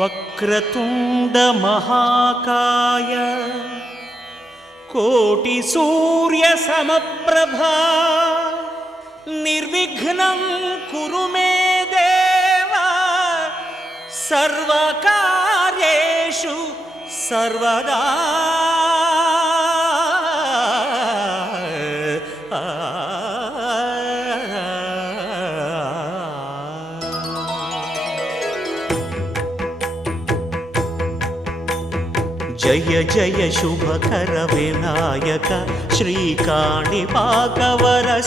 వక్రతుండ మహాకాయ కోటి సూర్య సమప్రభా నిర్విఘ్నం కురు మే దేవ సర్వకార్యేషు సర్వదా. జయ జయ శుభకర వినాయక శ్రీకాణిపాకవర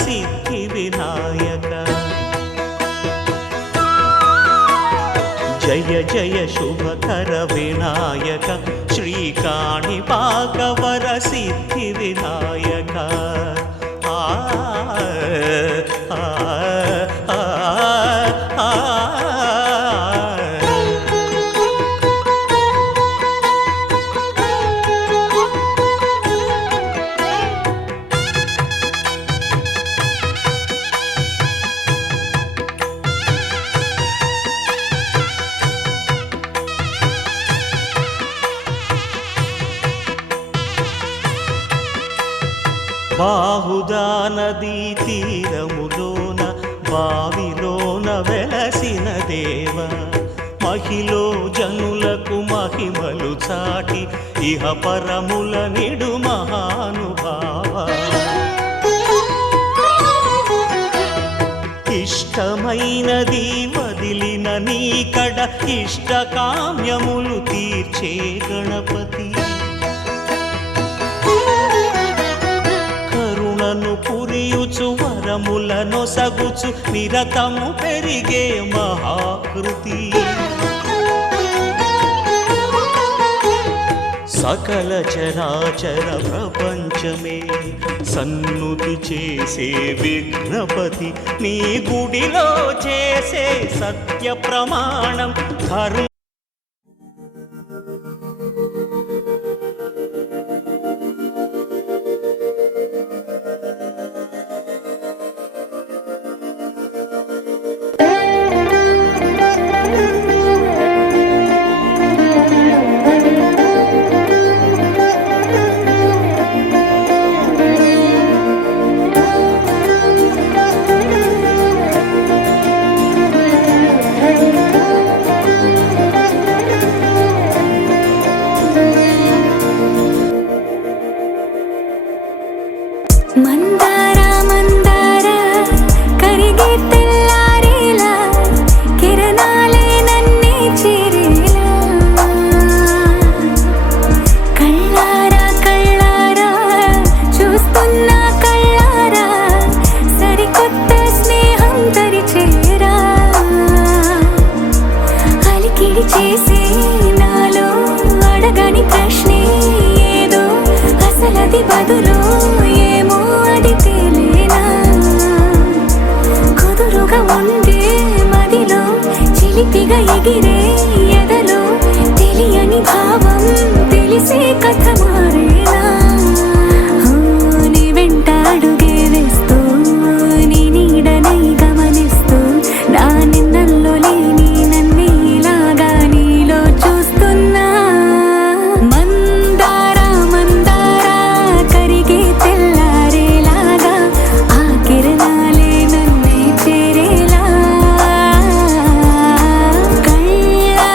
సిద్ధి వినాయక. జయ జయ శుభకర వినాయక శ్రీకాణిపాకవర సిద్ధి వినాయక. బాహుదా నదీ తీరములోన బావిలోన వెలసిన దేవ మహిలో జనులకు మహిమలు చాటి ఇహ పరముల నిడు మహానుభావ. ఇష్టమైనది వదిలిన నీకడ ఇష్టకామ్యములు తీర్చే గణపతి. పురియుచు వరములను సగుచు నిరతము పెరిగే మహాకృతి. సకల చరాచర ప్రపంచమే సన్నుతి చేసే విఘ్నపతి నీ గుడిలో చేసే సత్య ప్రమాణం ధర్మ. మందార మందార కరిగే తెల్లారేలా కిరణాలే నన్నే చేరేలా. కళ్ళారా కళ్ళారా చూస్తున్నా కళ్ళారా సరికొత్త స్నేహం తరిచేరా. అలికిడి చేసే నాలో అడగని ప్రశ్నే ఏదో అసలది బదులు ఏమో అది తేలేనా. కుదురుగా ఉండే మదిలో చిలిపిగా ఎగిరే ఎదలో తెలియని భావం తెలిసే కథ మారేనా. నీ వెంట అడుగే వేస్తూ నీ నీడనై గమనిస్తూ నా నిన్నల్లో లేని నన్నే ఇలాగా నీలో చూస్తున్నా. మందార మందార కరిగే తెల్లారేలాగా ఆ కిరణాలే నన్నే చేరేలా. కళ్ళారా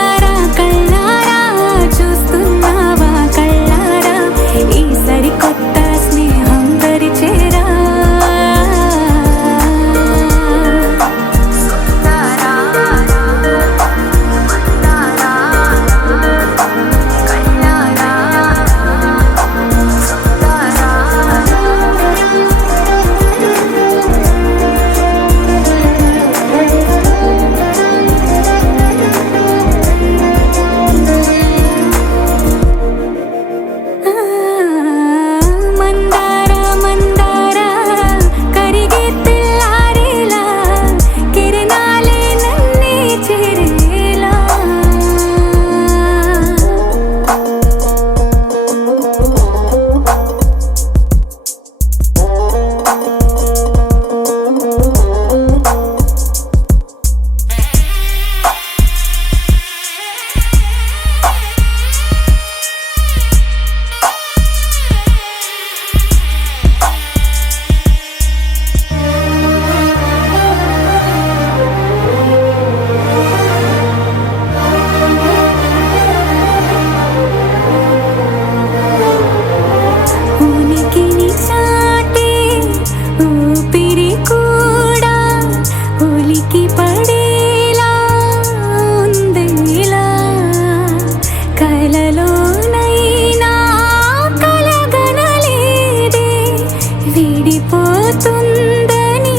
అవుతుందని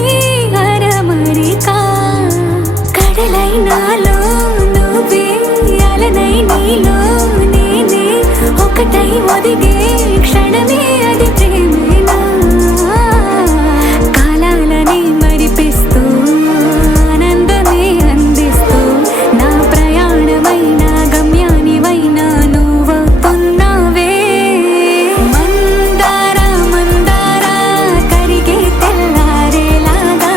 అరమరికా కడలైనాలో నువ్వే అలనై నీలో నేనే ఒకటై ఒదిగే క్షణమే అది ప్రేమేనా కాలాలని మరిపిస్తూ ఆనందమే అందిస్తూ నా ప్రయాణమైన గమ్యానివైనా నువ్వవుతున్నావే మందారా మందారా కరిగే తెల్లారేలాగా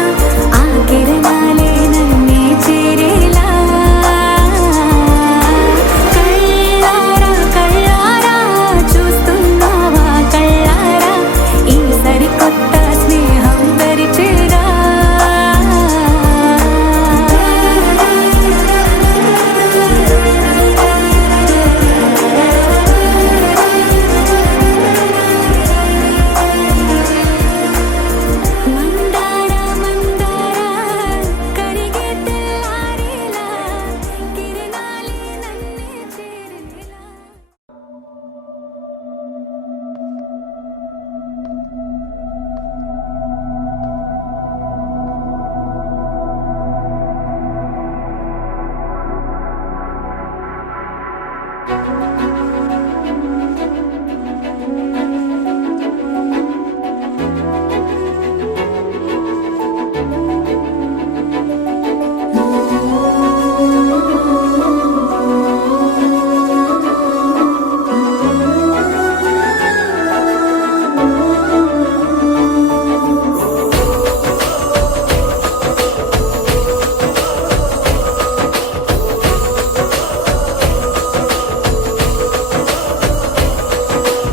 ఆ కిరణాలే నన్నే చేరేలా కళ్ళారా కళ్ళారా చూస్తున్నావా కళ్ళారా ఈ సరికొత్త స్నేహం దరిచేరా మందారా మందారా కరిగే తెల్లారేలా కిరణాలే నన్నే చేరేలా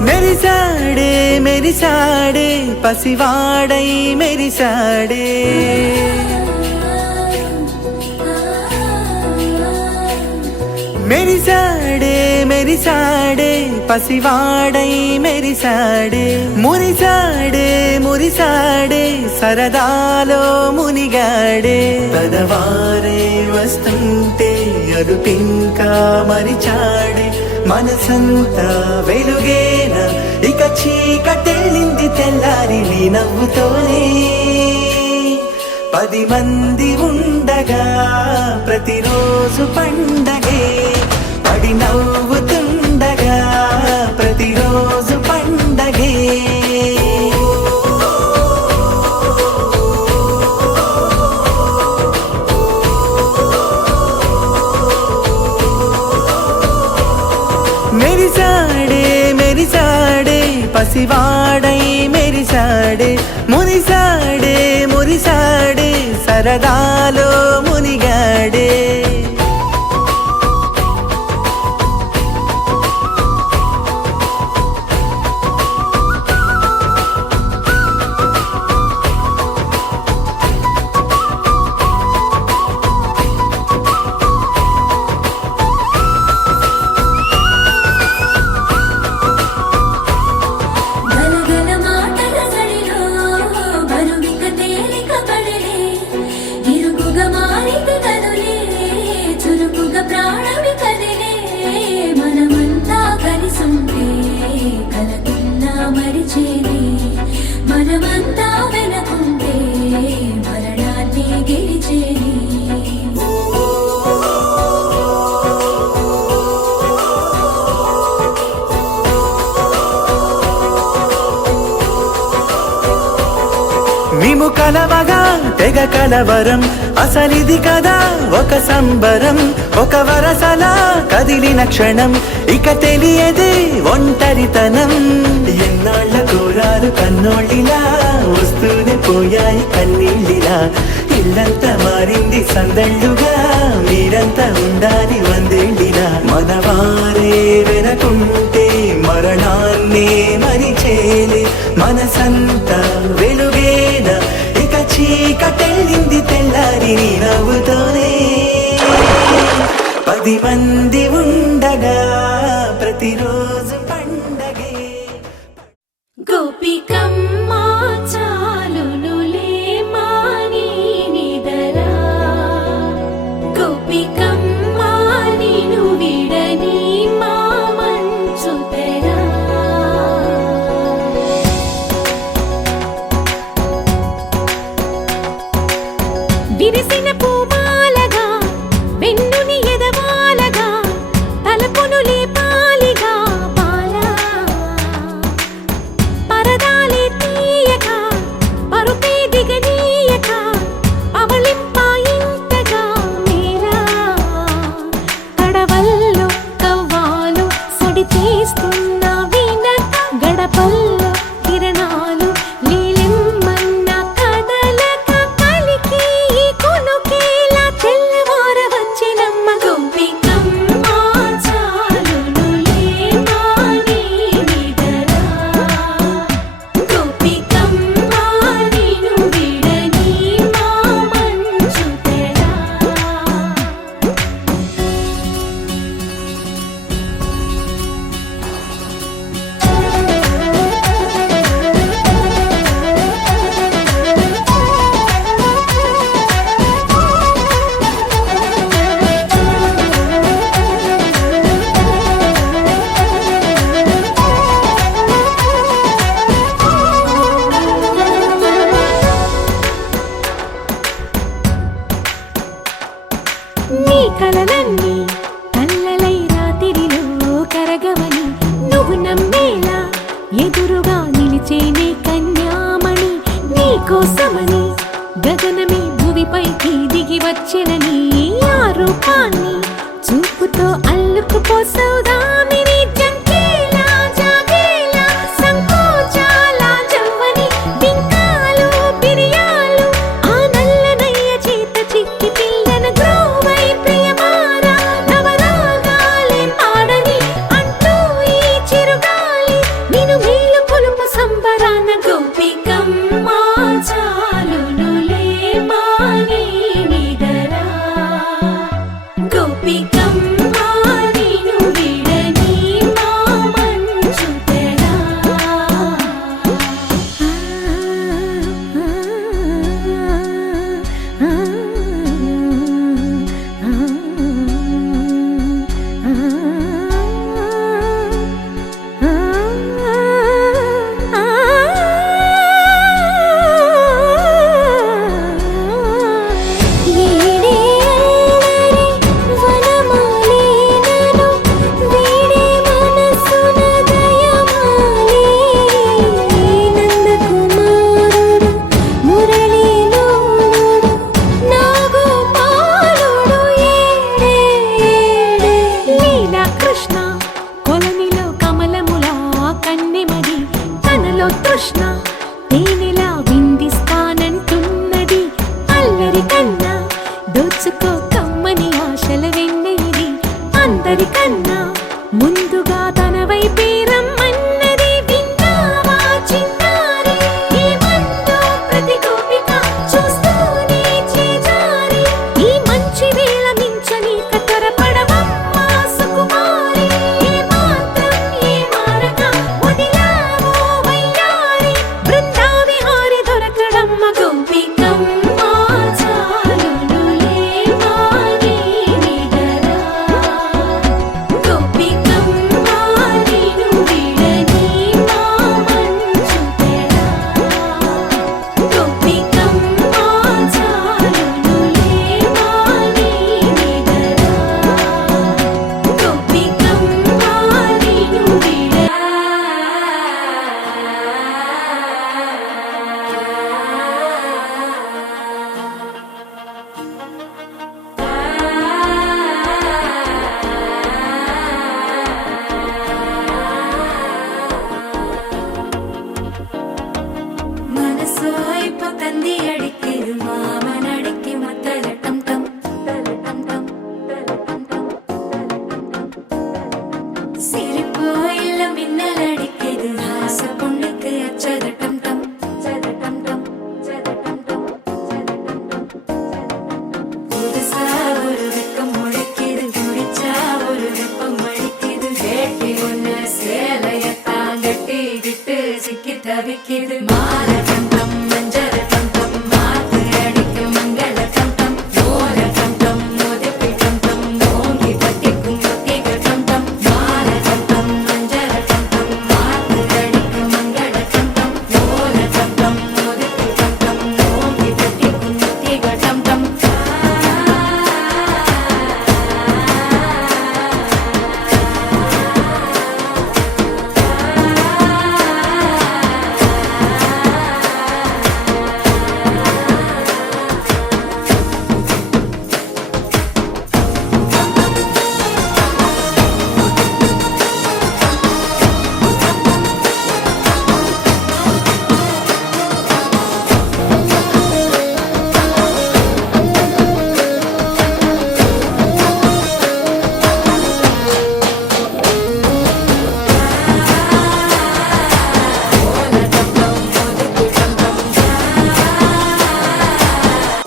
మెరిసాడే మెరిసాడే పసివాడై మెరిసాడే మెరిసాడే మెరిసాడే పసివాడై మెరిసాడే మురిసాడే మురిసాడే సరదాలో మునిగాడే పదవారే వస్తుంటే అరుపింకా మరిచాడే మనసంతా వెలుగేన ఇక చీకటెళ్ళింది తెల్లారి నీ నవ్వుతోనే 10 మంది ఉండగా ప్రతిరోజు పండగే పడి నవ్వుతుండగా ప్రతిరోజు పండగే మెరిసాడే మెరిసాడే పసివాడై మెరిసాడే మురిసాడే మురిసాడే సరదాలో మునిగాడే గలగల మాటల సడిలో బరువిక తేలిక పడలే ఇరుకుగా మారితే కదులే చురుకుగా ప్రాణమి కదిలే మనమంతా కలిసుంటే కలకున్నా మరిచేనే మనమంతా వెనకుంటే మరణాన్ని గెలిచేనే మేము కలవగా తెగ కలవరం అసలిది కదా ఒక సంబరం ఒక వరసలా కదిలిన క్షణం ఇక తెలియదే ఒంటరితనం ఎన్నాళ్ళ కోరాలు కన్నోళ్ళిలా వస్తూనే పోయాయి కన్నీళ్ళిలా ఇల్లంతా మారింది సందళ్ళుగా మీరంతా ఉండాలి వందేళ్ళిలా మనవారే వెనకుంటే మరణాన్నే మరిచేలే మనసంతా వెలుగేన ఇక చీకటెళ్ళింది తెల్లారి నీ నవ్వుతోనే 10 మంది ఉండగా ప్రతిరోజు పండగే గోపికమ్మ చాలునులే మాని నిదరా గోపికమ్మ నిను విడని మా మంచు తెరా నిలిచేనే కన్యామణి నీకోసమని గగనమే భువిపైకి దిగి వచ్చినని ఆ రూపాన్ని చూపుతో అల్లుకుపోసౌదామిని జంకేలా జాగేలా సంకోచాల జవ్వని బింకాలు బిరియాలు ఆ నల్లనయ్య చేత చిక్కి పిల్లన గ్రోవై ప్రియమారా నవరాగాలే పాడని అంటూ ఈ చిరుగాలి నిన్ను మేలు కొలుపు సంబరాన గోపికమ్మ చాలునులే మాని నిదరా గోపికమ్మ నిన్ను విడని మా మంచు తెరా కృష్ణ కొలనిలో కమలములా కన్నెమది తనలో తృష్ణ తేనెలా విందిస్తానంటున్నది అల్లరి కన్నా దోచుకో కమ్మని ఆశల వెన్నెయిది అందరికన్నా ముందుగా తన వైపే రమ్మన్నది విన్నావా చిన్నారి ఈ మందు ప్రతి గోపిక చూస్తూనే చేజారి ఈ మంచి వేళ మించని కతరపడవమ్మ సుకుమారి ఏ మాత్రం ఏ మారక వదిలావో వయ్యారి బృందావిహారి దొరకడమ్మ గోపికమ్మ చాలునులే మాని నిదరా గోపికమ్మ నిన్ను విడని మా మంచు తెరా గోపికమ్మ చాలునులే మాని నిదరా గోపికమ్మ నిన్ను విడని മനസ്സോ ഇപ്പൊ തന്തി അടിക്കരു മാമനടിക്ക് മത്തലട്ടം ടം തലട്ടം ടം തലട്ടം ടം സിരിപ്പോ ഇല്ല മിന്നലടിക്കരു ഹാസ പൊണ്ണുക്ക് അച്ചതട്ടം ടം ചതട്ടം ടം ചതട്ടം ടം പുതുസാ ഒരു വെക്കം മുഴക്കിയത് കുടിച്ചാ ഒരു വെപ്പം മടിക്കിത് കേട്ടി ഒന്ന് സേലയത്താൻ കെട്ടിക്കിട്ട് ചിക്കി തവിക്കിത് മാലട്ടം ടം മഞ്ചരട്ടം ടം മാത്ത് അടിക്കും മംഗളട്ടം ടം ഓലട്ടം ടം ഒതുപ്പിട്ടം ടം ഓങ്കി തട്ടിക്കും ഒത്തികട്ടം ടം മാലട്ടം ടം മഞ്ചരട്ടം ടം മാത്ത് അടിക്കും മംഗളട്ടം ടം ഓലട്ടം ടം ഒതുപ്പിട്ടം ടം ഓങ്കി തട്ടിക്കും ഒത്തികട്ടം ടം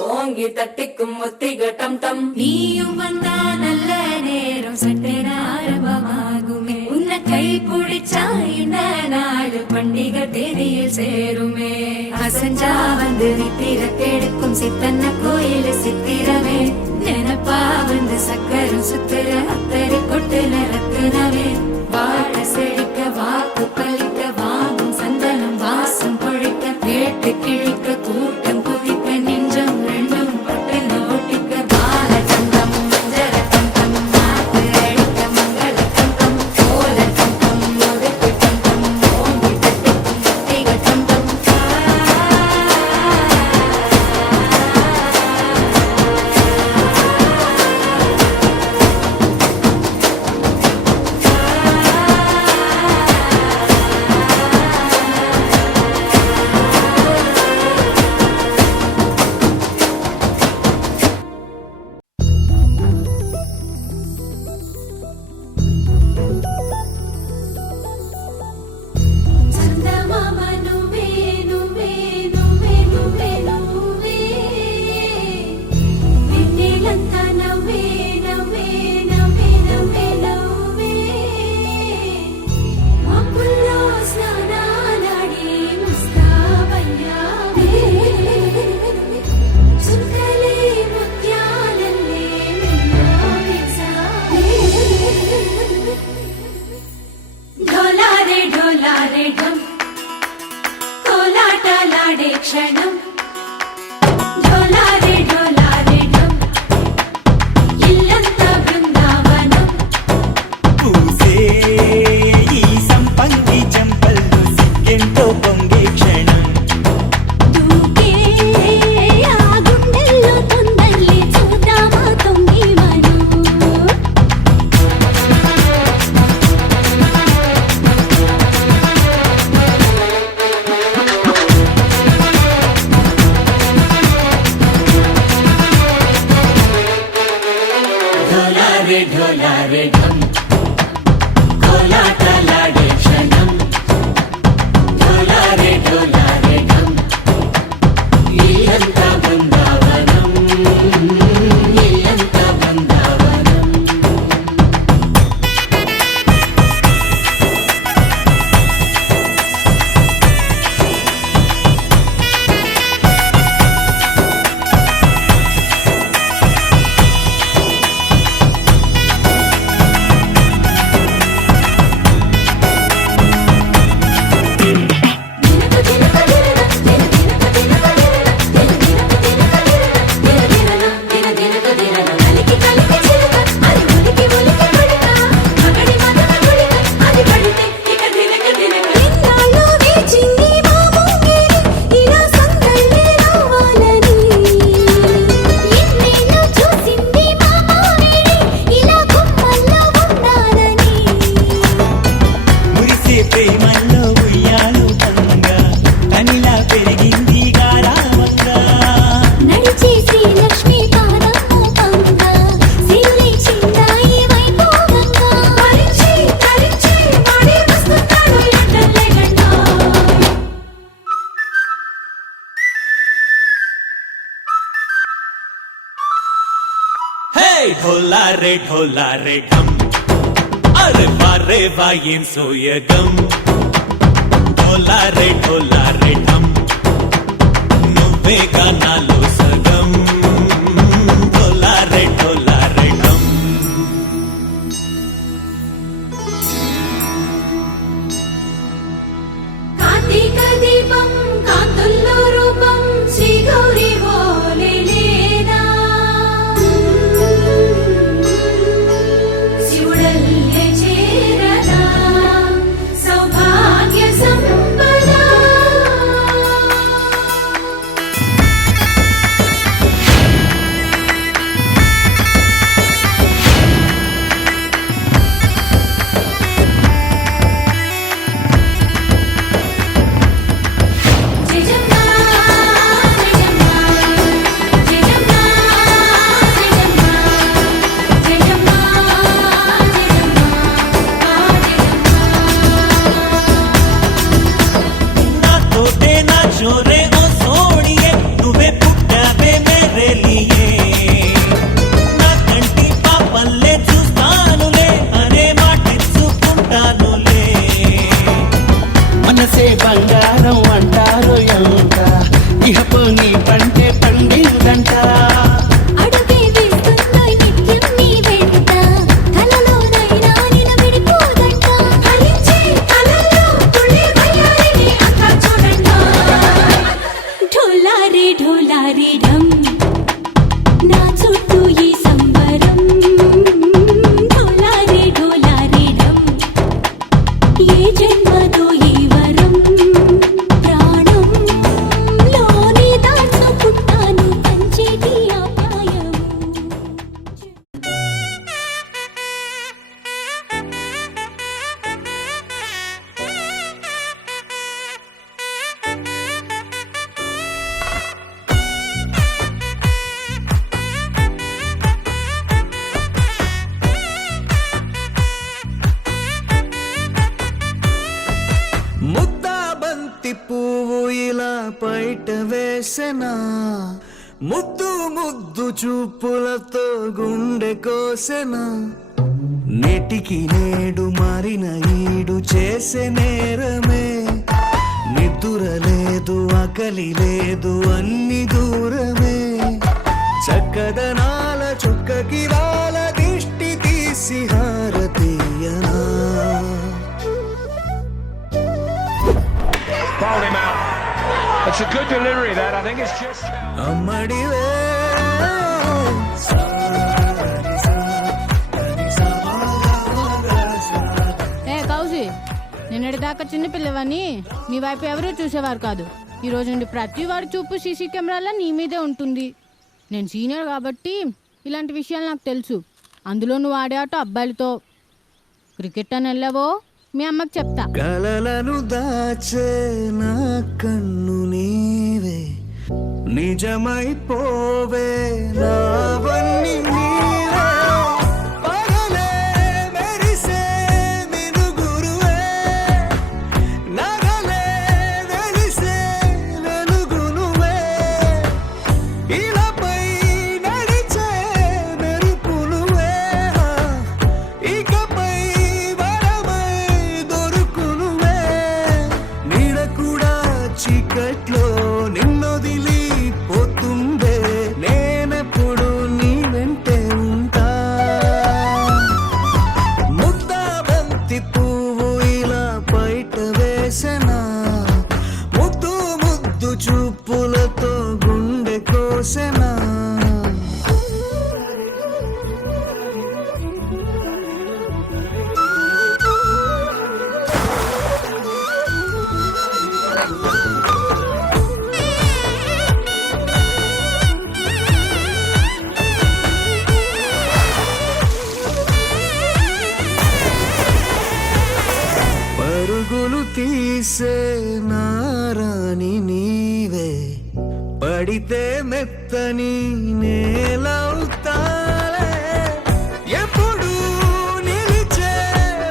ஓங்கி தட்டிக்கும் ஒத்திகட்டம் டம் நீயும் வந்தா நல்ல நேரம் சட்டென ஆரம்பமாகுமே உன்னை கை பிடிச்சா இந்த நாடு பண்டிகை தேதியில் சேருமே அசஞ்சா வந்து நித்திர கெடுக்கும் சித்தன்ன கோயில் சித்திரமே நினப்பா வந்து சக்கரம் சுத்துற அத்தரி கொட்டுல ரத்தினவே வாழ செழிக்க வாக்கு பலிக்க வாங்கும் சந்தனம் வாசம் பொழிக்க கேட்டு கிழிக்க கூட்டம் குதிக்க நெஞ்சம் ரெண்டும் பட்டுன ஒட்டிக்க பாலட்டம் டம் மஞ்சரட்டம் டம் மாத்து அடிக்க மங்களட்டம் டம் கோலட்டம் டம் ஒதுக்கிட்டம் டம் ஓங்கி தட்டிக்கும் తలాడే క్షణం ఢోలారే ఢోలారే ఢమ్ ఇల్లంతా బృందావనం పూసే ఈ సంపంగి చెంపల్లో సిగ్గెంతో పొంగే క్షణం దూకే ఆ గుండెల్లో తొందల్లి చూద్దామా తొంగి మనం ఢోలారే ఢోలారే ఢమ్ కోలాటలాడే క్షణం ఢోలారే ఢోలారే ఢమ్ ఇల్లంతా బృందావనం ఇల్లంతా బృందావనం దినక దినక దినన దినక దినక దినన దినక దినక దినన దినక దినక కలికి కలికి చిలక అది ఉలికి ఉలికి పడక మగడి మదన గుడిక అది పడితే ఇక దినక దినక ఇన్నాళ్ళు వేచింది మా ముంగిరి ఇలా సందళ్ళే రావాలని ఎన్నేళ్ళు చూసింది మా మావేడి ఇలా గుమ్మల్లో ఉండాలని మురిసే ప్రేమల్లో ఉయ్యాలు పంగా కనిలా పెరిగింది గారావంగా నడిచే శ్రీలక్ష్మి పాదము పంగా సిరులే చిందాయి వైభోగంగా తరించి తరించి వాడే వస్తున్నాడు ఎండలే గంట హే ఢోలారే ఢమ్ అరే వారే వాయేం సోయగం ఢోలారే ఢమ్ నువ్వే గానాలో సగం ఢోలారే ఢమ్ కార్తీక దీపం కాంతుల్లో రూపం శ్రీ గౌరీ ఓలే లేదా శివుడల్లే చేరదా సౌభాగ్య సంపద జయజమ్మా జయజమ్మా జయజమ్మా జయజమ్మా జయజమ్మా నాతోటే నా చోరే ఓ సోడియే నువ్వే పుట్టావే మేరే లియే నా కంటి పాపల్లే చూస్తానులే అనే మాటిచ్చుకుంటానులే మనసే బంగారం అంటారు ఎంత ఇహపు నీ పంటే పండిందంట అడుగే వేస్తున్న నిత్యం నీ వెంట కలలోనైనా నిన్ను విడిపోదంట ఫలించే కలల్లో తుళ్ళి వయ్యారిని అంతా చూడంట ఢోలారే ఢోలారే ఢమ్ నా చుట్టూ ఈ సంబరం ఢోలారే ఢోలారే ఢమ్ ఏ జన్మదో ఈ వరం ప్రాణం లోని దాచుకుంటాను పంచేటి అపాయము ముద్దా బంతి పువ్వు ఇలా బయట వేసెనా ముద్దు ముద్దు చూపులతో గుండె కోసెనా నేటికి నేడు మారిన ఈడు చేసే నేరమే నిద్ర లేదు ఆకలి లేదు అన్ని దూరమే చక్కదనాల చుక్కకి వాళ్ళ దిష్టి తీసి హారతీయనా Fouled him out. It's a good delivery, that. I think it's just... అమ్మడివే ఏ కౌసి నిన్నటి దాకా చిన్నపిల్లవని నీ వైపు ఎవరూ చూసేవారు కాదు. ఈ రోజు నుండి ప్రతి వాడి చూపు సీసీ కెమెరాలో నీ మీదే ఉంటుంది. నేను సీనియర్ కాబట్టి ఇలాంటి విషయాలు నాకు తెలుసు. అందులో నువ్వు ఆడే ఆట అబ్బాయిలతో. క్రికెట్ అని వెళ్ళావో మీ అమ్మకి చెప్తా. కలలను దాచే నా కన్ను నీవే, నిజమైపోవే నావన్నీ నీవే. పగలే మెరిసే వెలుగురువే, నగలే వెలిసే వెలుగునువే. ఇలాపై నడిచే మెరుపునువే, ఇకపై వరమై దొరుకునువే. నీడ కూడా చీకట్లో నిన్నొదిలి పోతుందే, నేనెప్పుడు నీ వెంటే ఉంటా. ముద్దా బంతి పువ్వు ఇలా బయట వేసెనా, ముద్దు ముద్దు చూపులతో గుండె కోసెనా. పరుగులు తీసే నారాని నీవే, పడితే మెత్తని నేలవుతాలే. ఎప్పుడు నిలిచే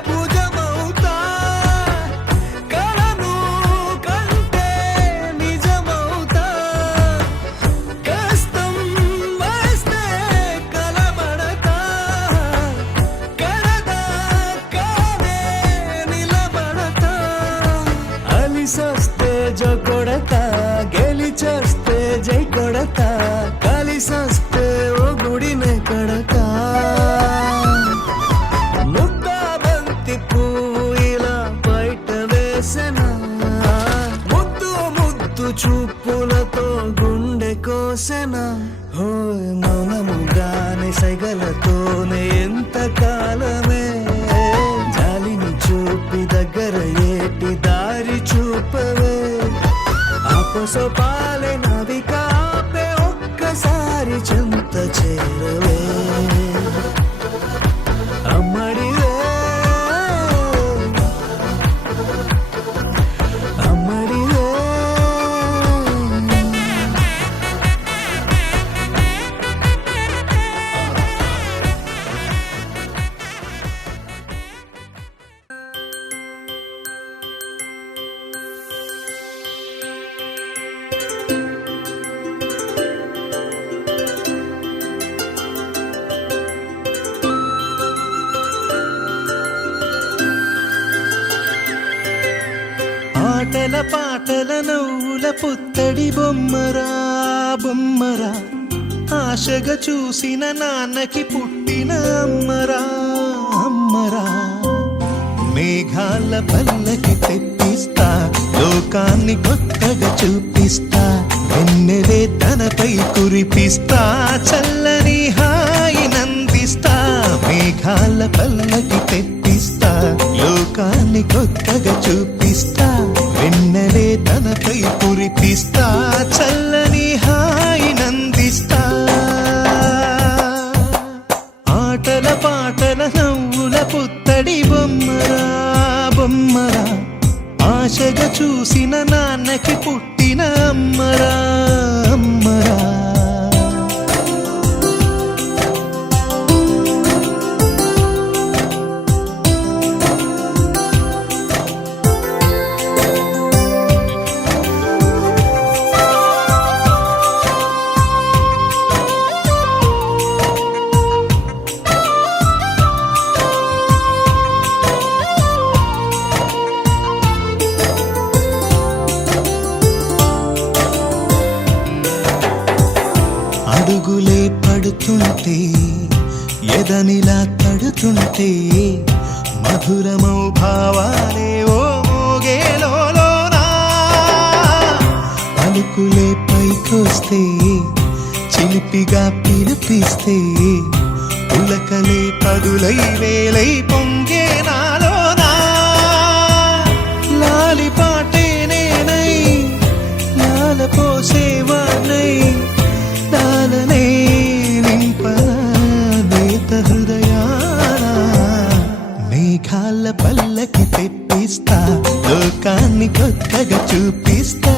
భుజమవుతా, కలను కంటే నిజమవుతా. కష్టం వస్తే కలబడతా, కడదా కానే నిలబడతా. అలిసొస్తే జో కొడతా, గెలిచొస్తే జై కొడతా. కలిసొస్తే ఓ గుడినే కడతా. ముద్దా బంతి పువ్వు ఇలా బయట వేసెనా, ముద్దు ముద్దు చూపులతో గుండె కోసెనా. హోయ్ మౌనముగానే సైగలతోనే ఎంత కాలమే, జాలిని చూపి దగ్గర ఏటి దారి చూపవే. ఆపసోపాలే నావిక ఆపే, ఒక్కసారి చెంత చేరవే. అమ్మడివే అమ్మడివే. ఆటల పాటల నవ్వుల పుత్తడి బొమ్మరా బొమ్మరా, ఆశగా చూసిన నాన్నకి పుట్టిన అమ్మరా అమ్మరా. మేఘాల పల్లకి తెప్పిస్తా, లోకాన్ని కొత్తగా చూపిస్తా. వెన్నెలే తనపై కురిపిస్తా, చల్లని హాయి నందిస్తా. మేఘాల పల్లకి తెప్పిస్తా, లోకాన్ని కొత్తగా చూపిస్తా. వెన్నెలే తనపై కురిపిస్తా, చల్లని హాయి నందిస్తా. ఆటల పాటల నవ్వుల పుత్తడి బొమ్మరా బొమ్మరా, ఆశగా చూసిన నాన్నకి పుట్టిన అమ్మరా అమ్మరా. అడుగులే పడుతుంటే, ఎదనిలా తడుతుంటే, మధురమౌ భావాలే ఓ మోగేలోనా. పలుకులే పైకొస్తే చిలిపిగా పిలిపిస్తే పులకలే పదులై వేలై పొంగే నాలోనా లాలి పాటే నేనై లాల పోసేవానై లాలనే నింపనేత హృదయాన మేఘాల పల్లకి తెప్పిస్తా లోకాన్ని కొత్తగా చూపిస్తా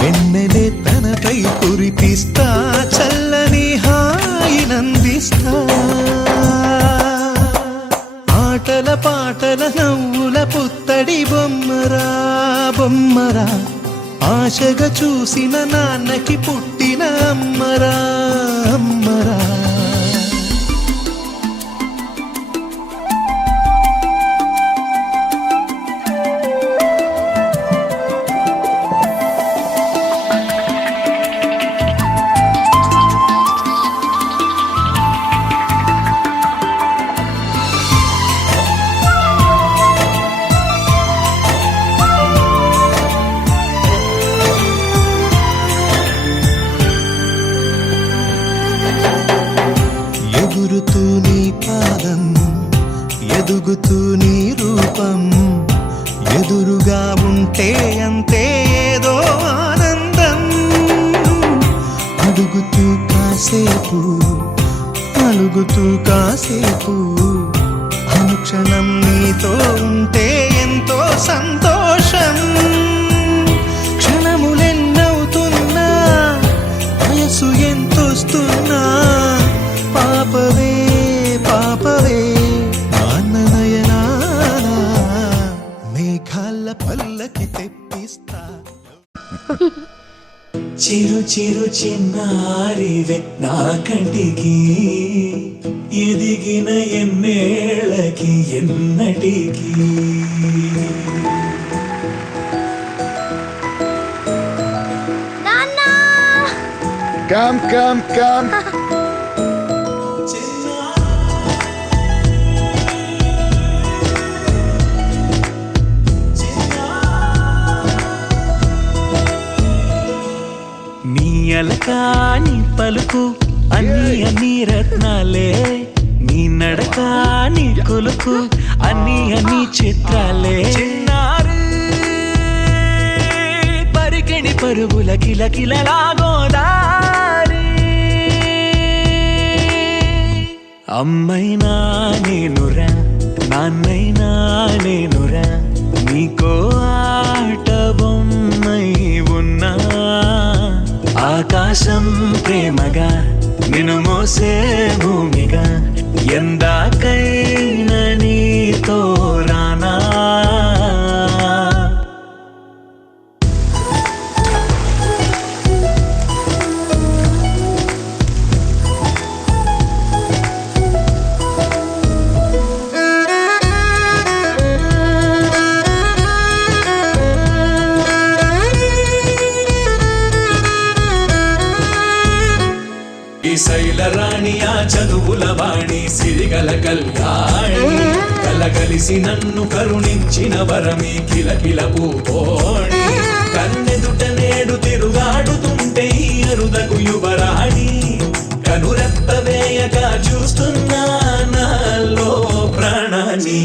వెన్నెలే తనపై కురిపిస్తా చల్లని హాయినందిస్తా ఆటల పాటల నవ్వుల పుత్తడి బొమ్మరా బొమ్మరా ఆశగా చూసిన నాన్నకి పుట్టిన అమ్మరా అమ్మరా ఎగురుతూ నీ పాదం ఎదుగుతూ నీ రూపం ఎదురుగా ఉంటే అంతే ఏదో ఆనందం అడుగుతూ కాసేపు అలుగుతూ కాసేపు అనుక్షణం నీతో ఉంటే ఎంతో సంతోషం క్షణములెన్నవుతున్నా వయసు ఎంతొస్తున్నా పాపవే పాపవే నాన్ననయనా మేఘాల పల్లకి తెప్పిస్తా చిరు చిరు చిన్నారివే నా కంటికి ఎదిగిన ఎన్నేళ్ళకి ఎన్నటికి Come, come, come. నీ అలకా నీ పలుకు అన్ని అన్ని రత్నాలే నీ నడక నీ కొలుకు అన్ని అన్ని చిత్రాలే చిన్నారు పరికిణి పరుగుల కిల కిలలాగోదారి అమ్మైనా నేనురా నాన్నైనా నేనురా నీకో ఆట బొమ్మై ఉన్నా ఆకాశం ప్రేమగా నిన్ను మోసే భూమిగా ఎందాకైనా నీతో రానా శైల రాణి ఆ చదువుల వాణి సిరిగల కళ్యాణి కలగలిసి నన్ను కరుణించిన వరమి కిలకిల పూకోణి కన్నెదుట నేడు తిరుగాడుతుంటే ఈ అరుదకు యువరాణి కనురెప్ప వేయక చూస్తున్నా నాలో ప్రాణాన్ని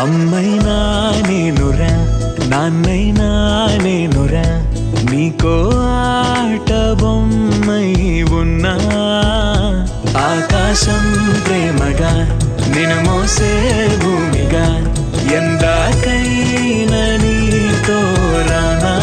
అమ్మైనా నేనురా నాన్నైనా నేనురా నీకో ఆట బొమ్మై ఉన్నా ఆకాశం ప్రేమగా నిన్ను మోసే భూమిగా ఎందాకైనా నీతో రానా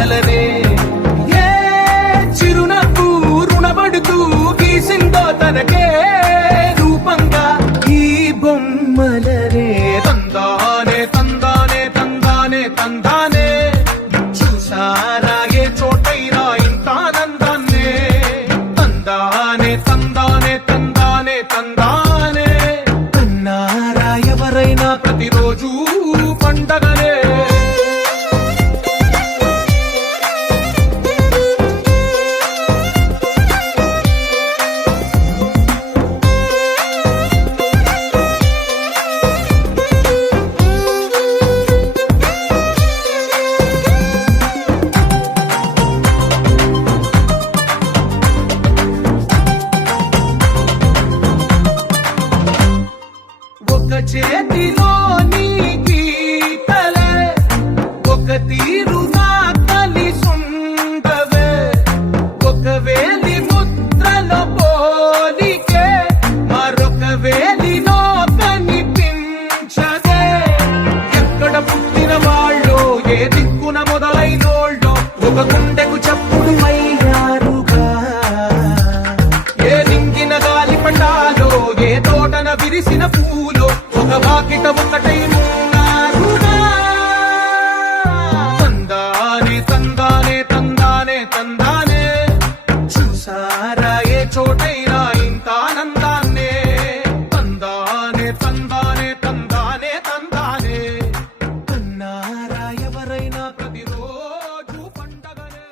కలనే ఏ చిరునవ్వు రుణపడుతూ గీసిందో తనకే రూపంగా ఈ బొమ్మలనే తందానే తందానే తందానే తందానే చూసారా ఏ చోటైనా ఇంత ఆనందాన్నే తందానే తందానే తందానే తందానే కన్నారా ఎవరైనా ప్రతిరోజు పండగనే ఒక చేతిలో నీ గీతలే ఒక తీరుగా కలిసుండవే ఒక వేలి ముద్రలో పోలికే మరొక వేలిలో కనిపించదే ఎక్కడ పుట్టిన వాళ్ళో ఏ దిక్కున మొదలైనోళ్ళో ఒక గుండెకు చప్పుడు అయ్యారుగా ఏ రింగిన గాలి పండాలో ఏ తోటన విరిసిన పూలో ఒక వాకిట ఒకటై ఉన్నారుగా తందానే తందానే తందానే తందానే చూసారా ఏ చోటైనా ఇంత ఆనందాన్నే తందానే తందానే తందానే తందానే కన్నారా ఎవరైనా ప్రతిరోజు పండగనే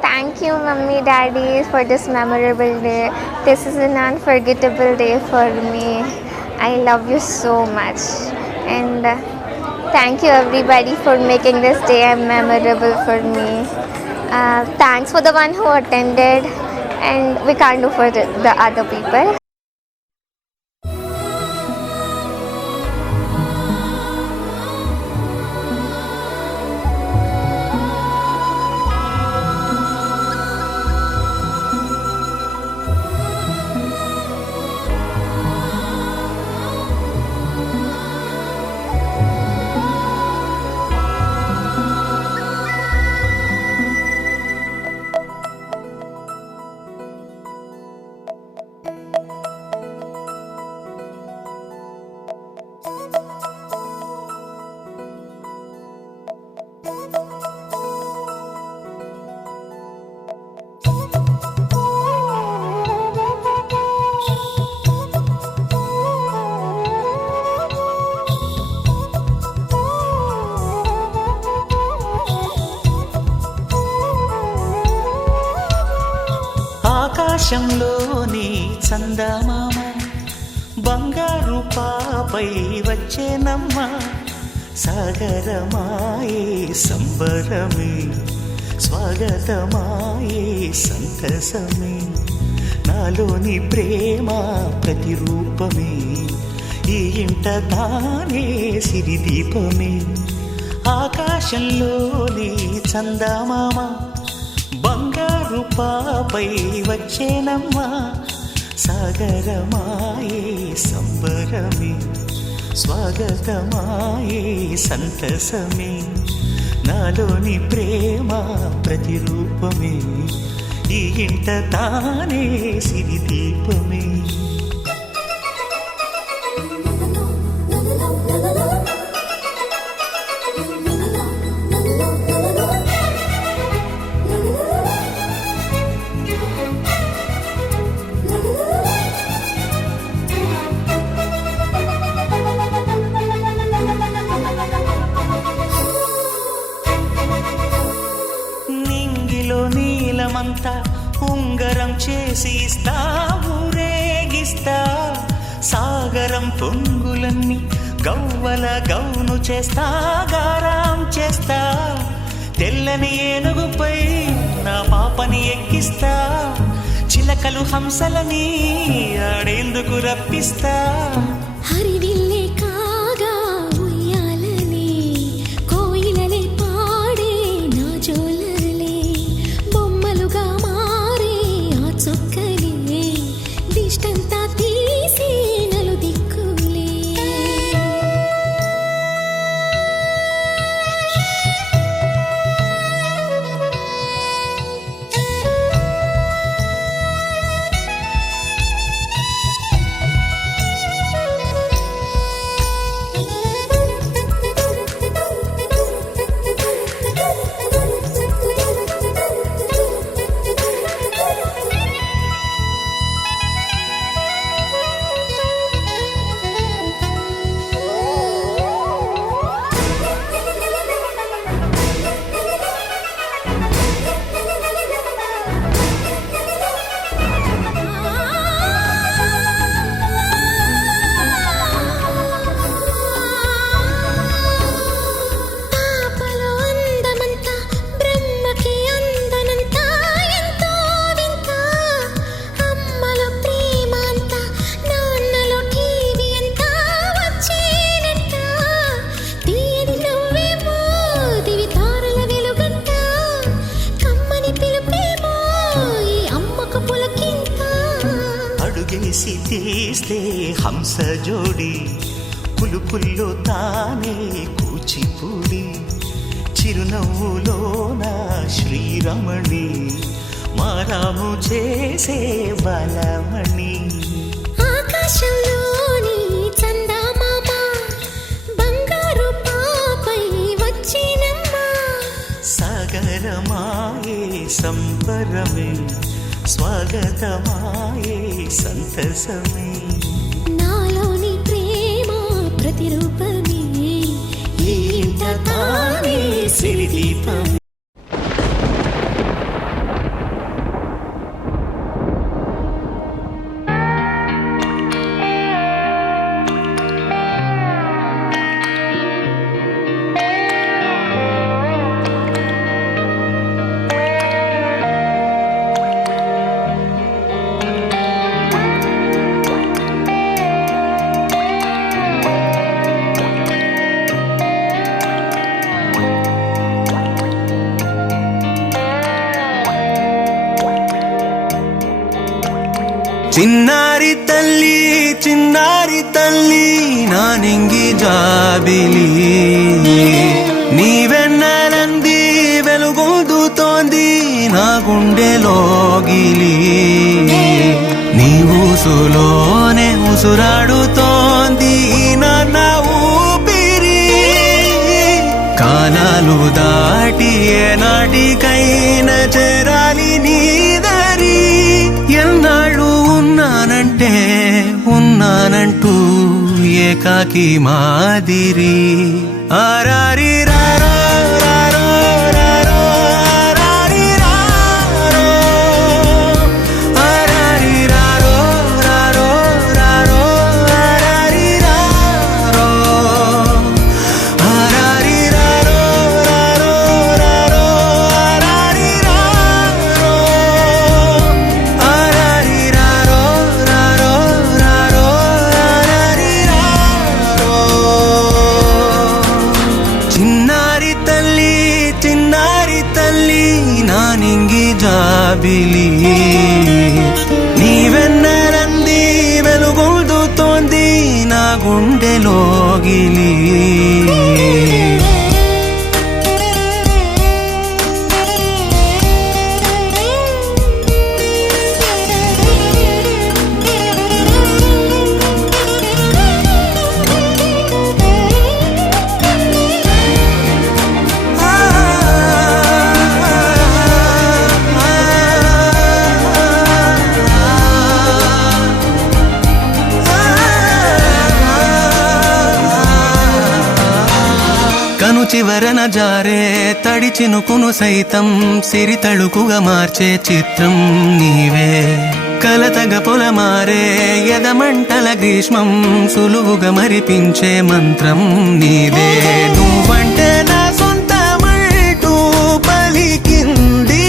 Thank you, Mummy, Daddy, for this memorable day. This is an unforgettable day for me. I love you so much. And thank you, everybody, for making this day memorable for me. Thanks for the one who attended, and we can't do for the other people. ఆకాశంలోని చందమామ బంగారు పాపై వచ్చేనమ్మ సాగరమాయే సంబరమే స్వాగతమాయే సంతసమే నాలోని ప్రేమ ప్రతిరూపమే ఈ ఇంట తానే సిరిదీపమే ఆకాశంలోని చందమామ బంగారు పాపై వచ్చేనమ్మా సాగరమాయే సంబరమే స్వాగతమాయే సంతసమే నాలోని ప్రేమ ప్రతిరూపమే ఈ ఇంట తానే సిరిదీపమే నీలమంతా ఉంగరం చేసి ఇస్తా ఊరేగిస్తా సాగరం పొంగులన్నీ గవ్వల గౌను చేస్తా గారాం చేస్తా తెల్లని ఏనుగుపై నా పాపని ఎక్కిస్తా చిలకలు హంసలని ఆడేందుకు రప్పిస్తా హరివిల్లే కాగా ఉయ్యాలనే కోయిలలే పాడే నా జోలలే బొమ్మలుగా మారే ఆ చొక్కలే దిష్టంతా తీసి నలు దిక్కులే పాపలో అందమంతా బ్రహ్మకి అందనంతా ఎంతో వింత అమ్మలో ప్రేమ అంతా నాన్నలో టీవీ అంతా వచ్చేనంట తీయని నవ్వేమో దివి తారల వెలుగంట కమ్మని పిలుపేమో ఈ అమ్మకు పులకింత అడుగేసి తీస్తే హంస జోడి పులుపుల్లో తానే కూచిపూడి చిరునవ్వులోన శ్రీరమణి మారాము చేసే బలమణి ఆకాశంలోని చందమామ బంగారు పాపై వచ్చినమ్మా సాగరమాయే సంబరమే స్వాగతమాయే సంతసమే నాలోని ప్రేమ ప్రతిరూపమే ఈ ఇంట తానే సిరిదీపమే చిన్నారి తల్లి నా నింగి జాబిలి నీవెన్నెలంది వెలుగొందుతోంది నా గుండెలోగిలి నీ ఊసులోనే ఉసురాడుతోంది నా ఊపిరి కాలాలు దాటి ఏనాటికైనా చేరాలి నీ దరి ఎన్నాళ్ళు ఉన్నానంటూ ఏకాకి మాదిరి ఆరారి రారో రారో రారో ఆరారి రారో ఆరారి రారో రారో రారో ఆరారి రారో ఆరారి రారో రారో రారో ఆరారి రారో ఆరారి రారో రారో రారో ఆరారి రారో చిన్నారి తల్లి నా నింగి జాబిలి నీవెన్నెలంది వెలుగొందుతోంది నా గుండెలోగిలి కను చివరన జారే తడి చినుకును సైతం సిరి తళుకుగా మార్చే చిత్రం నీవే కలతగ పొలమారే ఎదమంటల గ్రీష్మం సులువుగా మరిపించే మంత్రం నీదే నువ్వంటే నా సొంతమంటూ పలికింది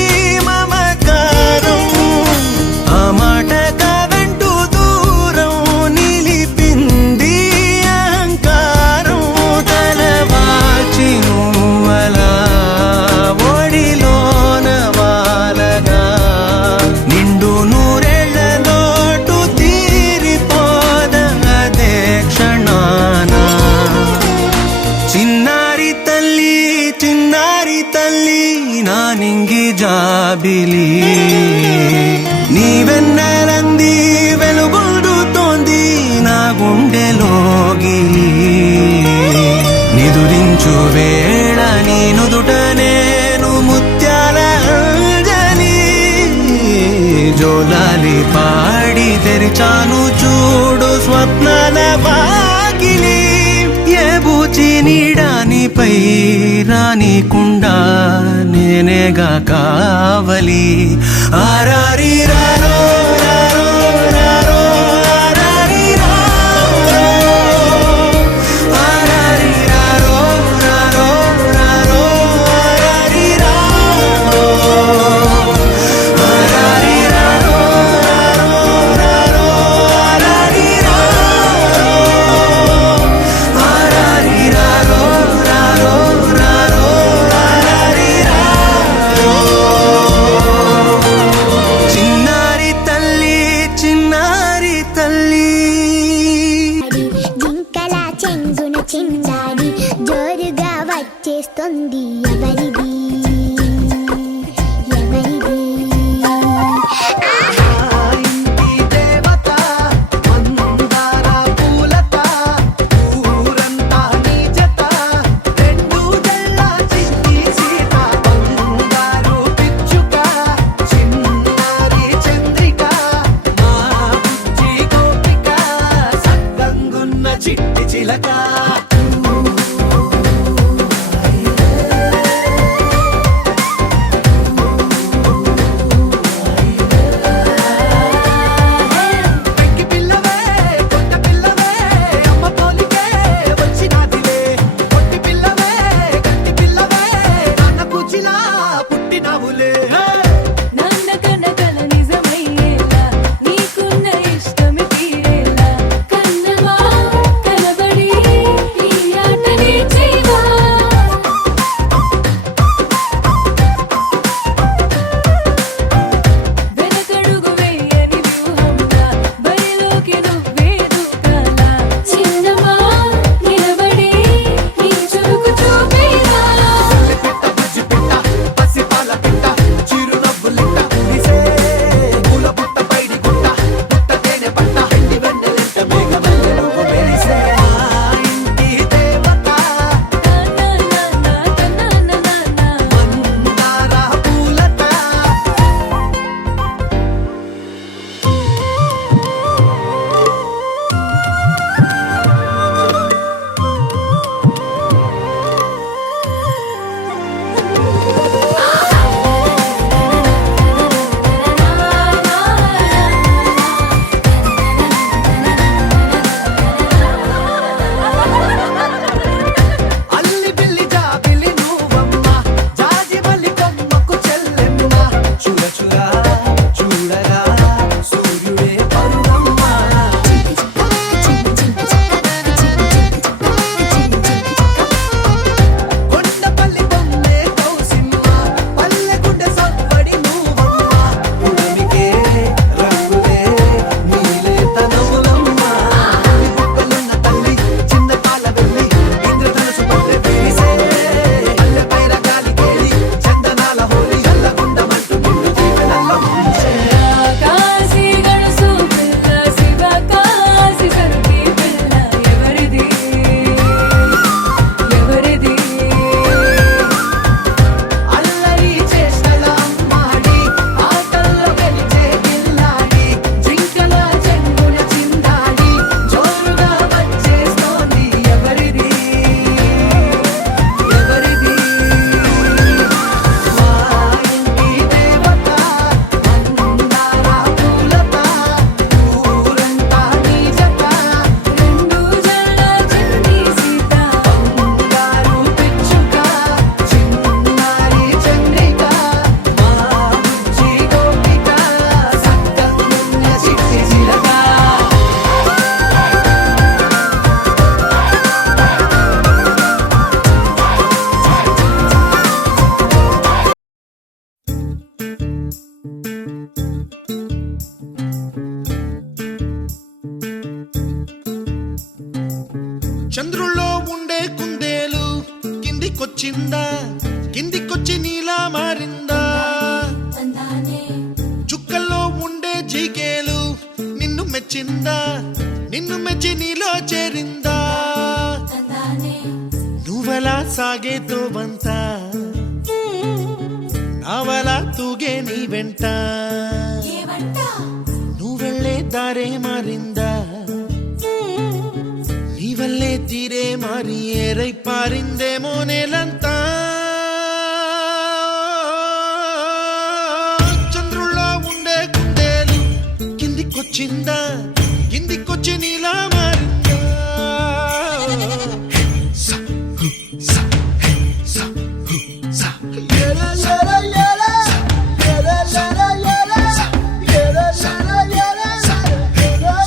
మమకారం ఆ తెరిచాను చూడు స్వప్నాల వాకిలి ఏ బూచి నీడానిపై రానికుండా నేనేగా కావలి ఆరారి రారో రారో రారో ఆరారి రారో ఆరారి రారో రారో రారో ఆరారి రారో ఆరారి రారో రారో ఆరారి రారో ఆరారి రారో రారో రారో ఆరారి రారో చిన్నారి తల్లి చిన్నారి తల్లి జింకల చెంగున చిందాడి జోరుగా వచ్చేస్తుంది ఎవరిది ఎవరిది చిట్టి చిలక పెంకి పిల్లవే కొత్త పిల్లవే అమ్మ పోలికే వచ్చినాదిలే కొట్టి పిల్లవే గట్టి పిల్లవే నాన్న కూచిలా పుట్టినావులే నాన్న కనకల నిజమయ్యేలా నీకున్న ఇష్టమి తీరేలా కన్నవా కనబడి ఈ ఆటని చేయవా వెనకడుగు వేయని వ్యూహంలా బరిలోకి నువ్వే దుఃఖాలా చిన్నవా నిలబడి నీ చురుకు చూపేలా పిట్ట బుజ్జి పిట్ట పసిపాల పిట్ట చిరునవ్వులిట్ట నిసే పూల పుట్ట పైడి గుట్ట పుట్ట తేనె పట్ట ఎండి వెన్నెలెంట మేఘమల్లె నువ్వు మెరిసే ఆ ఇంటి దేవత మందార పూలత అల్లి బిల్లి జాబిలి నువ్వమ్మ జాజి మల్లి కొమ్మకు చెల్లెమ్మ చూడ చూడ చూడగా సూర్యుడే పరువమ్మ కొండపల్లి బొమ్మే కౌసిమ్మ పల్లె గుడ్డ సవ్వడి నువ్వమ్మ ఉడమికే రంగులే నీలే తనములమ్మ బుక్కలున్న తల్లి చిన్న పాల వెళ్ళి ఇంద్రధనుసు పల్లె వేసే పల్లె పైర గాలి కేలి చందనాల హోలీ చల్లగుండమంటూ నిన్ను జీవనల్ల ముంచే కాశీ గడుసు పిల్ల శివ కాశీ సరుకి పిల్ల ఎవరిది ఎవరిది అల్లరి చేష్టల అమ్మాడి ఆటల్లో గెలిచే గిల్లాడి జింకల చెంగున చిందాడి జోరుగా వచ్చేస్తోంది ఎవరిది ఎవరిది మా ఇంటి దేవత మందార పూలత ఊరంతా నీ జత రెండు జడ చిన్ని సీత బంగారు పిచ్చుక చిన్నారి చంద్రిక మా బుజ్జి గోపిక సక్కగున్న చిట్టి చిలక చంద్రుల్లో ఉండే కుందేలు కిందికొచ్చిందా కిందికొచ్చి నీలా మారిందా చుక్కల్లో ఉండే జీకేలు నిన్ను మెచ్చిందా నిన్ను మెచ్చి నీలో చేరిందా నువ్వెలా సాగేతో బంత నావలా తూగే నీ వెంట నువ్వెళ్ళే వల్లే దారే మారిందా నీ వల్లే తీరే మారి ఏరై పారిందేమో నేలంతా చంద్రుల్లో ఉండే కుందేలు కిందికొచ్చిందా కిందికొచ్చి నీలా మారిందా సా హు సా హే సా హు సా Yera, yera, yera. Yera, yera, yera. Yera, yera, yera.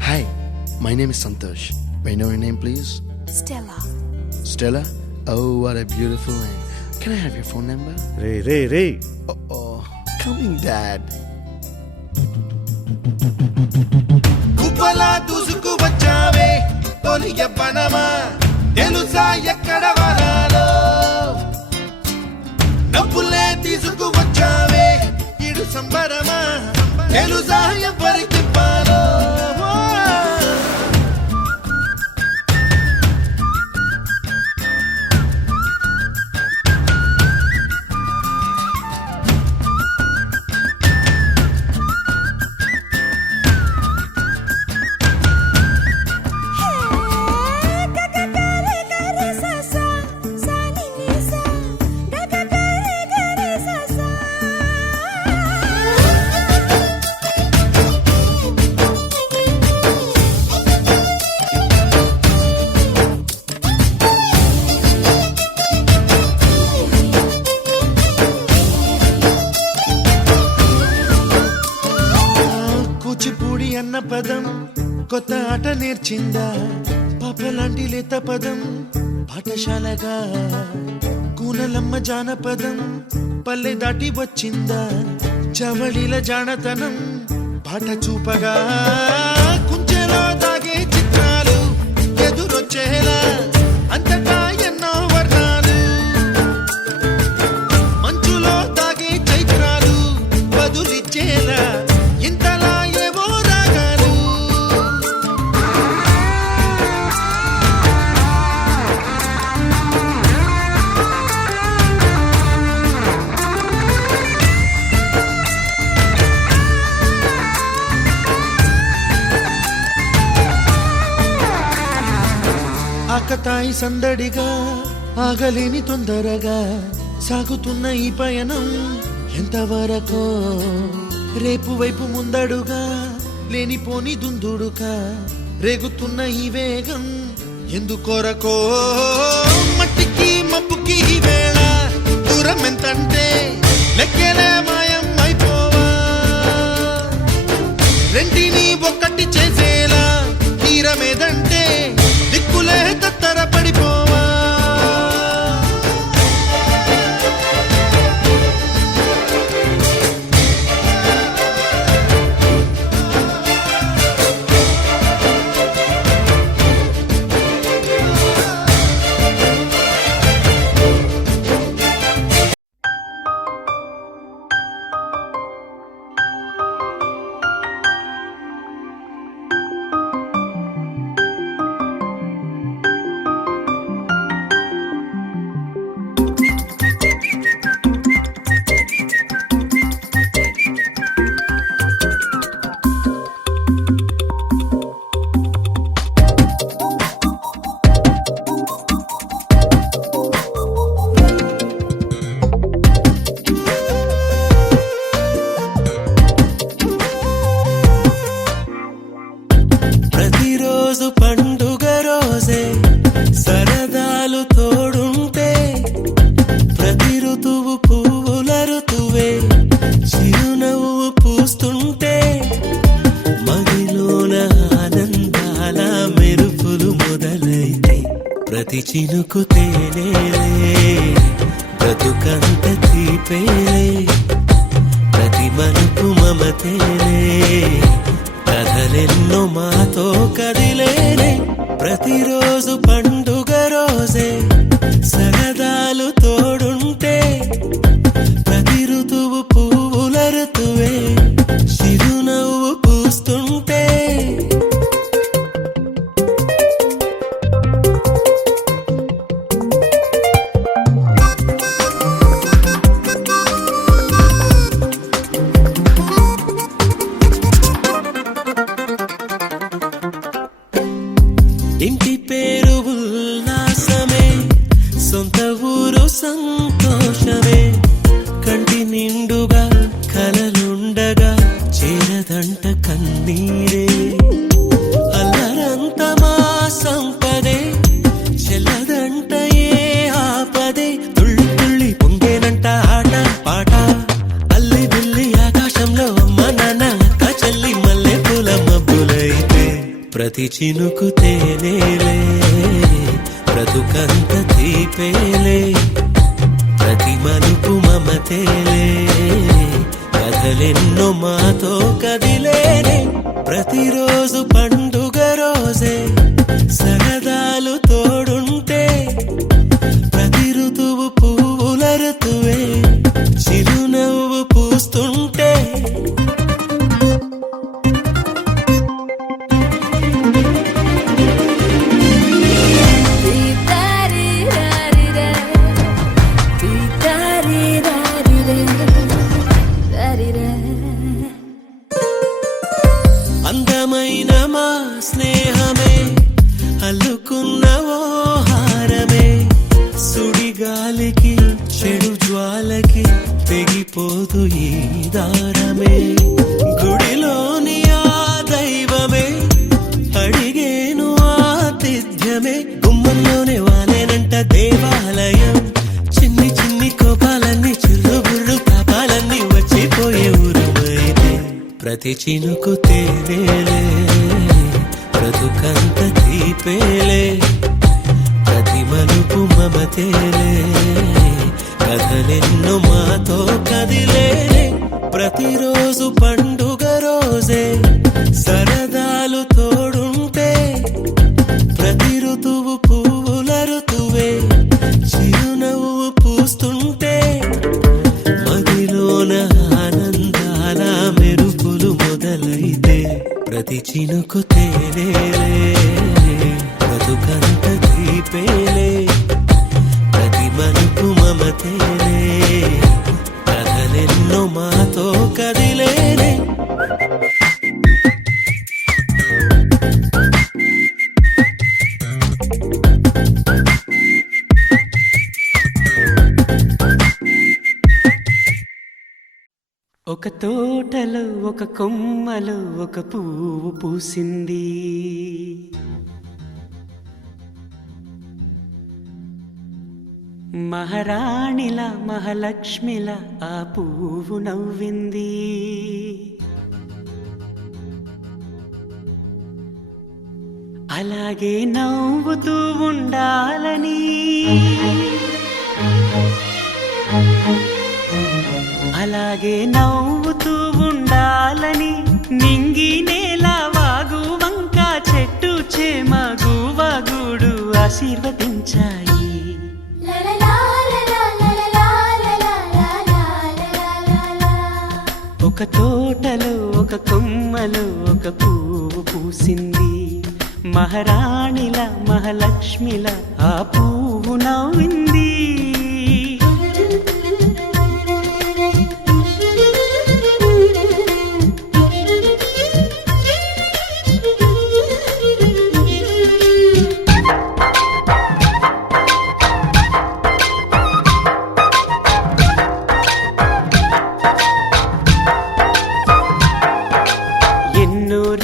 Hi, my name is Santosh. May I know your name, please? Stella. Stella? Oh, what a beautiful name. Can I have your phone number? Ray Oh, coming, Dad. కుప్పలా దూసుకు వచ్చావే తొలి యవ్వనమా తెలుసా ఎక్కడ వరాలో నవ్వులే తీసుకు వచ్చావే ఇడు సంబరమా తెలుసా ఎవరికి పాలో కూచిపూడి అన్న పదం కొత్త ఆట నేర్చిందా పాపలాంటి లేత పదం పాఠశాలగా కూనలమ్మ జానపదం పల్లె దాటి వచ్చిందా చవళిల జానతనం పాట చూపగా కుంచెలో దాగే చిత్రాలు ఎదురొచ్చేలా అంతటా ఎన్నో వర్ణాలు మంచులో దాగే చైత్రాలు బదులిచ్చేలా ఇంతలా ఏవో రాగాలు ఆకతాయి సందడిగా ఆగలేని తొందరగా సాగుతున్న ఈ పయనం ఎంతవరకో రేపు వైపు ముందడుగా లేనిపోని దుందుడుగా రేగుతున్న ఈ వేగం ఎందుకొరకో మట్టికి మబ్బుకి ఈ వేళ దూరం ఎంతంటే లెక్కలే మాయం అయిపోవా రెంటిని ఒక్కటి చేసేలా తీరమేదంటే దిక్కులే తత్తర పడిపోవా ప్రతిరోజు పండుగ రోజే సరదాలు తోడుంటే ప్రతి ఋతువు పువ్వుల ఋతువే చిరునవ్వు పూస్తుంటే మదిలోన ఆనందాల మెరుపులు మొదలైతే ప్రతి చినుకు తేనేలే బ్రతుకంత తీపేలే ప్రతి మలుపు మమతేలే కథలెన్నో మాతో కదిలేనే ప్రతిరోజు పండుగ రోజే సరదాలు తోడుంటే ప్రతి ఋతువు పువ్వుల ఋతువే చిరునవ్వు పూస్తుంటే ఇంటి పేరు ఉల్లాసమే, సొంత ఊరు సంతోషమే. కంటి నిండుగా కలలుండగా చేరదంట కన్నీరే. అల్లరంత మా సంపదే, చెల్లదంట ఏ ఆపదే. తుళ్ళి తుళ్ళి పొంగేనంట ఆట పాట, అల్లి బిల్లి ఆకాశంలో అమ్మ నాన్న అక్క చెల్లి మల్లె పూల మబ్బులైతే. ప్రతి చినుకు తేనేలే, బ్రతుకంత తీపేలే, ప్రతి మలుపు మమతేలే. కథలెన్నో మాతో కదిలేనే, ప్రతిరోజు పండుగ రోజే. సరదాలు తోడుంటే, ప్రతి ఋతువు పువ్వుల ఋతువే. చిరునవ్వు పూస్తుంటే అందమైన మా స్నేహమే, అల్లుకున్న ఓ హారమే. సుడిగాలికి చెడు జ్వాలకి తెగిపోదు ఈ దారమే. గుడిలోని ఆ దైవమే అడిగేను ఆతిథ్యమే. గుమ్మంలోనే వాలేనంట దేవాలయం, చిన్ని చిన్ని కోపాలన్నీ చిరుబుర్రు తాపాలన్నీ వచ్చిపోయే ఊరుమైతే. ప్రతి చినుకు తేనేలే, బ్రతుకంత తీపేలే, ప్రతి మలుపు మమతేలే. కథలెన్నో మాతో కదిలేనే, ప్రతిరోజు పండుగ రోజే. సరదాలు తోడుంటే, ప్రతి ఋతువు పువ్వుల ఋతువే. చిరునవ్వు పూస్తుంటే, మదిలోన ఆనందాల మెరుపులు మొదలైతే. ప్రతి చినుకు తేనేలే, బ్రతుకంత తీపేలే, ప్రతి మలుపు మమతేలే. కథలెన్నో మాతో కదిలేనే. ఒక తోటలో ఒక కొమ్మలో ఒక పువ్వు పూసింది. మహారాణిలా మహాలక్ష్మిలా ఆ పువ్వు నవ్వింది. అలాగే నవ్వుతూ ఉండాలని, అలాగే నవ్వుతూ ఉండాలని. నింగి నేల వాగు వంక చెట్టు చేమ గువగూడు ఆశీర్వదించాయి. ఒక తోటలో ఒక కొమ్మలో ఒక పువ్వు పూసింది. మహారాణిల మహాలక్ష్మిల ఆ పువ్వు నవ్వింది.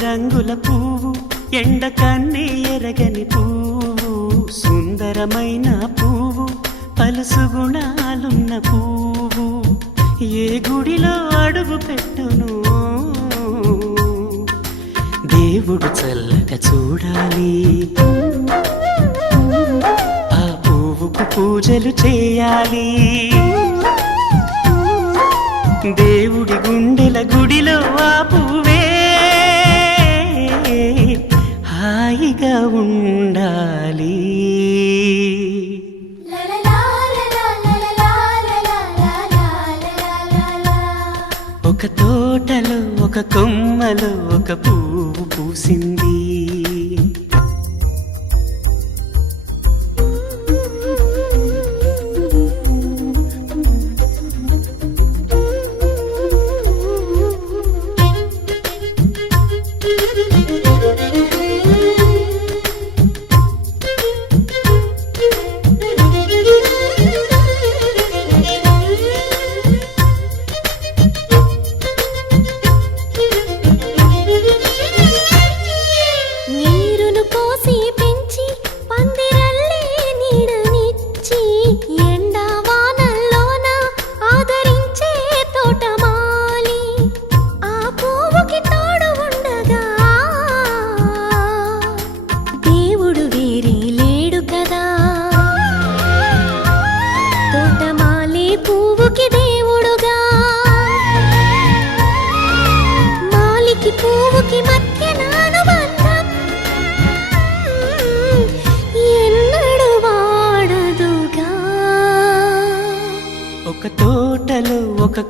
రంగుల పువ్వు, ఎండ కన్నే ఎరగని పువ్వు, సుందరమైన పువ్వు, పలుసు గుణాలున్న పువ్వు. ఏ గుడిలో అడుగు పెట్టును దేవుడు చల్లగా చూడాలి. ఆ పువ్వుకు పూజలు చేయాలి. దేవుడి గుండెల గుడిలో ఆ పువ్వే హాయిగా ఉండాలి. ఒక తోటలో ఒక కొమ్మలో ఒక పువ్వు పూసింది.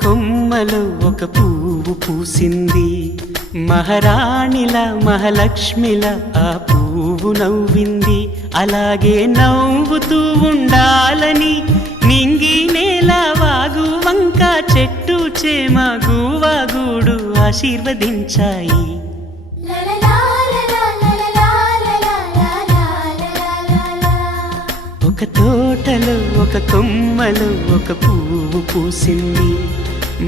కొమ్మలో ఒక పువ్వు పూసింది. మహారాణిలా మహాలక్ష్మిలా ఆ పువ్వు నవ్వింది. అలాగే నవ్వుతూ ఉండాలని నింగి నేల వాగు వంక చెట్టు చేమ గువాగూడు ఆశీర్వదించాయి. ఒక తోటలో ఒక కొమ్మలో ఒక పువ్వు పూసింది.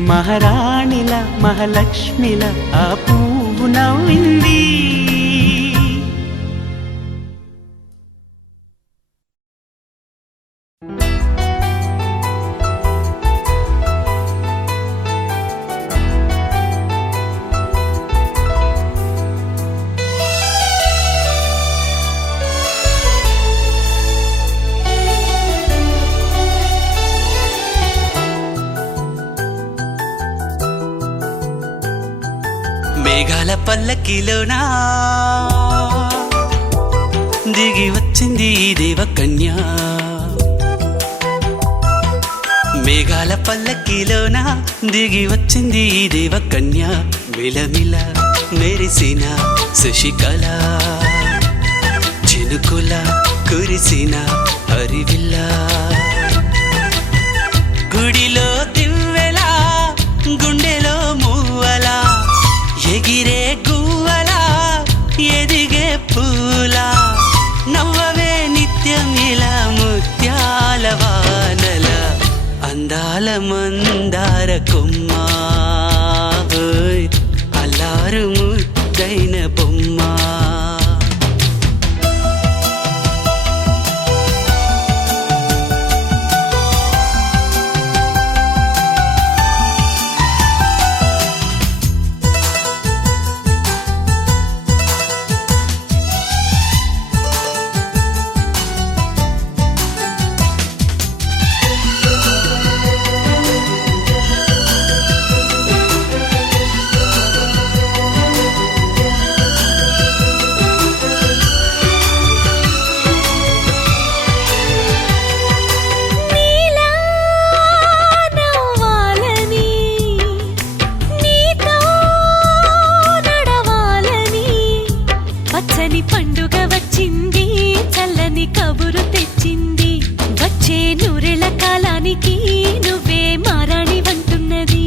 మహారాణిల మహాలక్ష్మిల ఆ పువ్వు నవ్వింది. మేఘాల పల్లకిలోనా దిగి వచ్చింది ఈ దేవకన్య. మేఘాల పల్లకిలోనా దిగి వచ్చింది ఈ దేవకన్య. మిలమిల మెరిసిన శశికళ చినుకుల కురిసిన హరివిల్ల. గుడిలో దివ్వెలా గుండెలో మూవలా ఎగిరే గువ్వలా ఎదిగే పూలా నవ్వవే నిత్యం ఇలా ముత్యాల వానల అందాల మందార కొమ్మ అల్లారు ముద్దైన బొమ్మ. పండుగ వచ్చింది చల్లని కబురు తెచ్చింది. వచ్చే నూరెళ్ళ కాలానికి నువ్వే మారాణి వంటున్నది.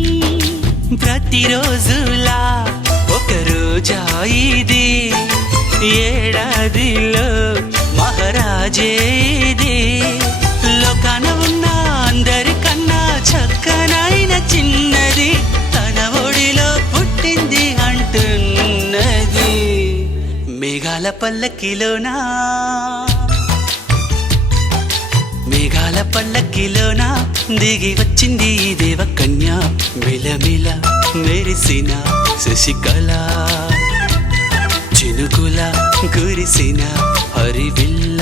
ప్రతిరోజులా ఒక రోజా ఇది ఏడాదిలో మహారాజే ఇది. లోకాన ఉన్న అందరికన్నా చక్కనైన చిన్నది తన ఒడిలో పుట్టింది అంటున్నది. మేఘాల పల్లకిలోనా మేఘాల పల్లకిలోనా దిగి వచ్చింది ఈ దేవకన్య. మిలమిల మెరిసిన శశికళ చినుకుల కురిసిన హరివిల్ల.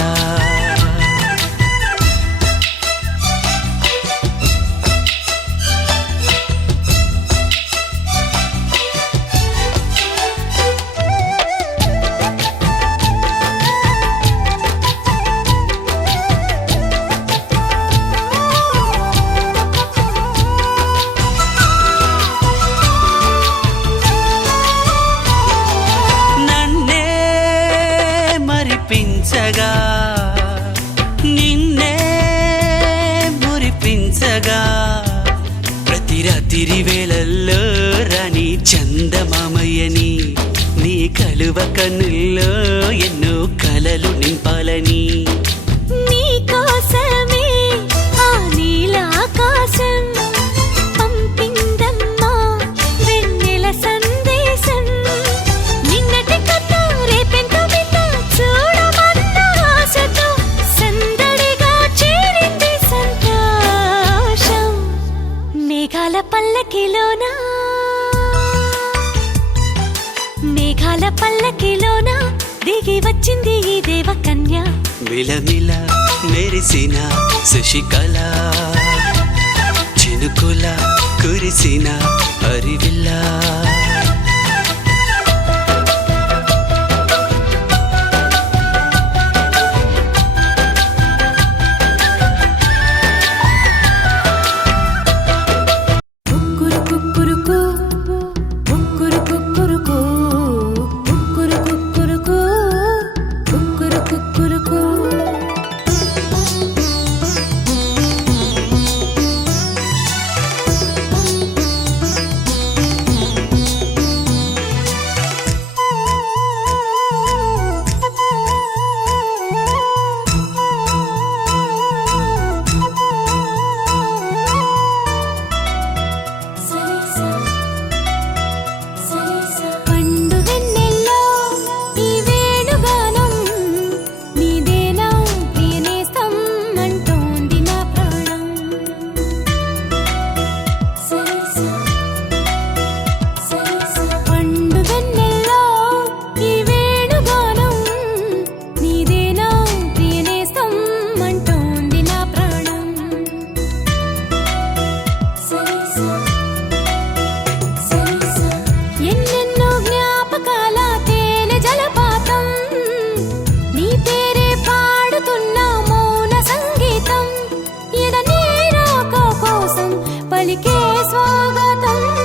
నిన్నే మురిపించగా ప్రతి రాత్రి వేళల్లో రాణి చందమామయ్యని నీ కలువ కన్నుల్లో ఎన్నో కలలు నింపాలని. నీ కోసమే ఆ నీలాకాశం పంపిందమ్మా వెన్నెల సందేశం. నిన్నటి కథ రేపెంత వింత చూడమన్న ఆశతో సందడిగా చేరింది సంతోషం. మేఘాల పల్లకిలోనా మేఘాల పల్లకిలోనా దిగి వచ్చింది ఈ దేవకన్య. మిలమిల మెరిసిన శశికళ చినుకుల కురిసిన హరివిల్ల. పెళ్ళికే స్వాగతం